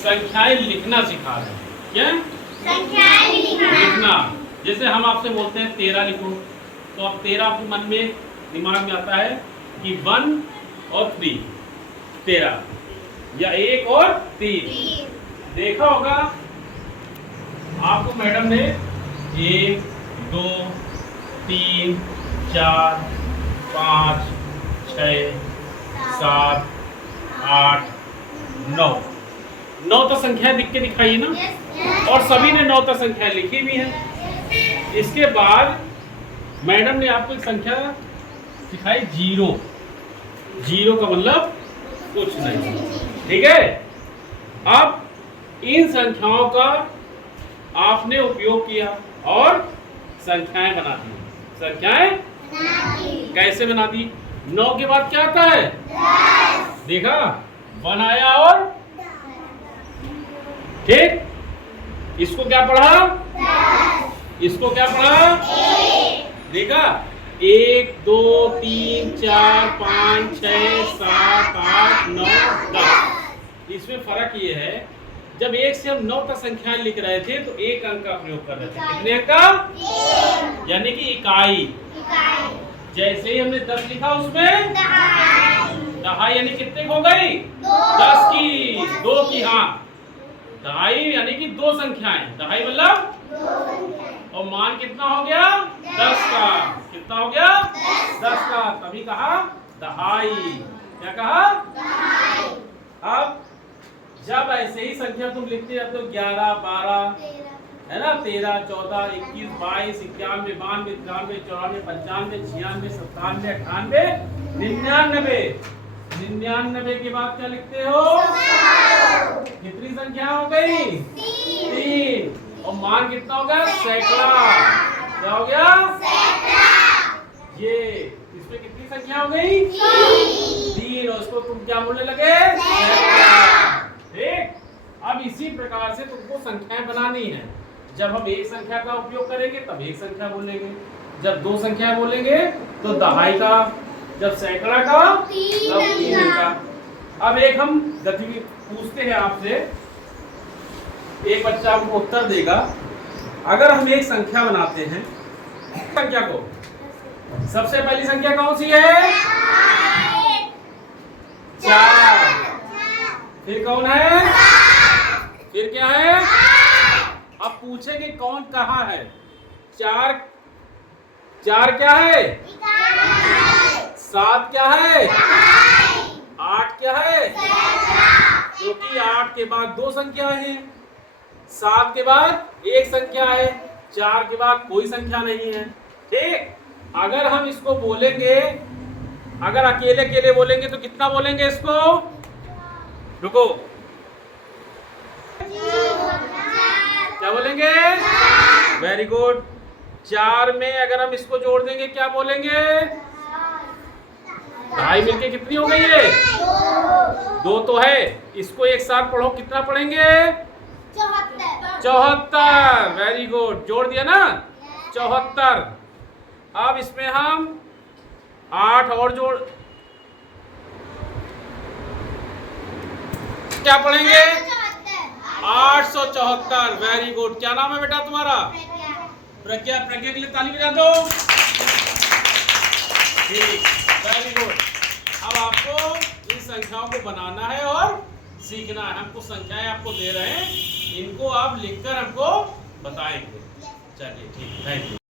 संख्याएं लिखना सिखा रहे हैं। क्या संख्याएं लिखना? जैसे हम आपसे बोलते हैं 13 लिखो, तो अब 13 आपके मन में दिमाग में आता है कि 1 और 3, 13 या 1 और 3। देखा होगा आपको मैडम ने 1 2 3 4 5 6 7 8 9 9 तो संख्या लिख के दिखाई ना, और सभी ने 9 तो संख्या लिखी भी है। इसके बाद मैडम ने आपको एक संख्या सिखाई 0। 0 का मतलब कुछ नहीं, ठीक है। अब इन संख्याओं का आपने उपयोग किया और संख्याएं बना दी। संख्याएं कैसे बना दी? 9 के बाद क्या आता है? 10। देखा, 1 आया और ठीक, इसको क्या पढ़ा? 10। इसको क्या पढ़ा? 1। देखा, 1 2 3 4 5 6 7 8 9 10। इसमें फर्क ये है, जब 1 से हम 9 तक संख्याएं लिख रहे थे तो 1 अंक का प्रयोग कर रहे थे। कितने अंक का? यानी कि इकाई। जैसे ही हमने 10 लिखा उसमें दहाई, यानी कितने हो गई? 10 की, 2 की। हाँ, दहाई यानी कि 2 संख्याएं। दहाई मतलब, और मान कितना हो गया? 10 का। कितना हो गया? 10 का। तभी कहा दहाई। क्या कहा? दहाई। अब जब ऐसे ही संख्या तुम लिखते जाते हो 11 12 है ना, 13 14 21 22 91 92 93 94 95 96 97 98 99। 99 के बाद क्या लिखते हो? कितनी संख्या हो गई? 3। और मान कितना हो गया? सैकड़ा। क्या हो गया? ये इसमें कितनी संख्या हो गई? 3। और उसको तुम क्या बोलने लगे? ठीक। अब इसी प्रकार से तुमको संख्याएं बनानी है। जब हम एक संख्या का उपयोग करेंगे तब एक संख्या बोलेंगे, जब 2 संख्या बोलेंगे तो दहाई का, जब सैकड़ा का तब 3 का। अब एक हम गतिविधि पूछते हैं आपसे, एक बच्चा हमको उत्तर देगा। अगर हम एक संख्या बनाते हैं, संख्या को सबसे पहली संख्या कौन सी है? 4। फिर कौन है? फिर क्या है? अब पूछेंगे कौन कहाँ है? 4 क्या है? 7 क्या है? 8 क्या है? क्योंकि 8 के बाद 2 संख्या है, 7 के बाद 1 संख्या है, 4 के बाद कोई संख्या नहीं है। ठीक। अगर हम इसको बोलेंगे, अगर अकेले अकेले बोलेंगे तो कितना बोलेंगे इसको? रुको, क्या बोलेंगे? Very good. 4 में अगर हम इसको जोड़ देंगे क्या बोलेंगे? ढाई मिलके कितनी हो गई है? 2 तो है। इसको एक साथ पढ़ो, कितना पढ़ेंगे? 74। वेरी गुड, जोड़ दिया ना? 74। अब इसमें हम 8 और जोड़, क्या पढ़ेंगे? 874। Very good. क्या नाम है बेटा तुम्हारा? प्रज्ञा। प्रज्ञा के लिए ताली बजा दो। ठीक, वेरी गुड। अब आपको इन संख्याओं को बनाना है और सीखना है। हमको संख्याएं आपको दे रहे हैं, इनको आप लिखकर हमको बताएंगे। चलिए ठीक, थैंक यू।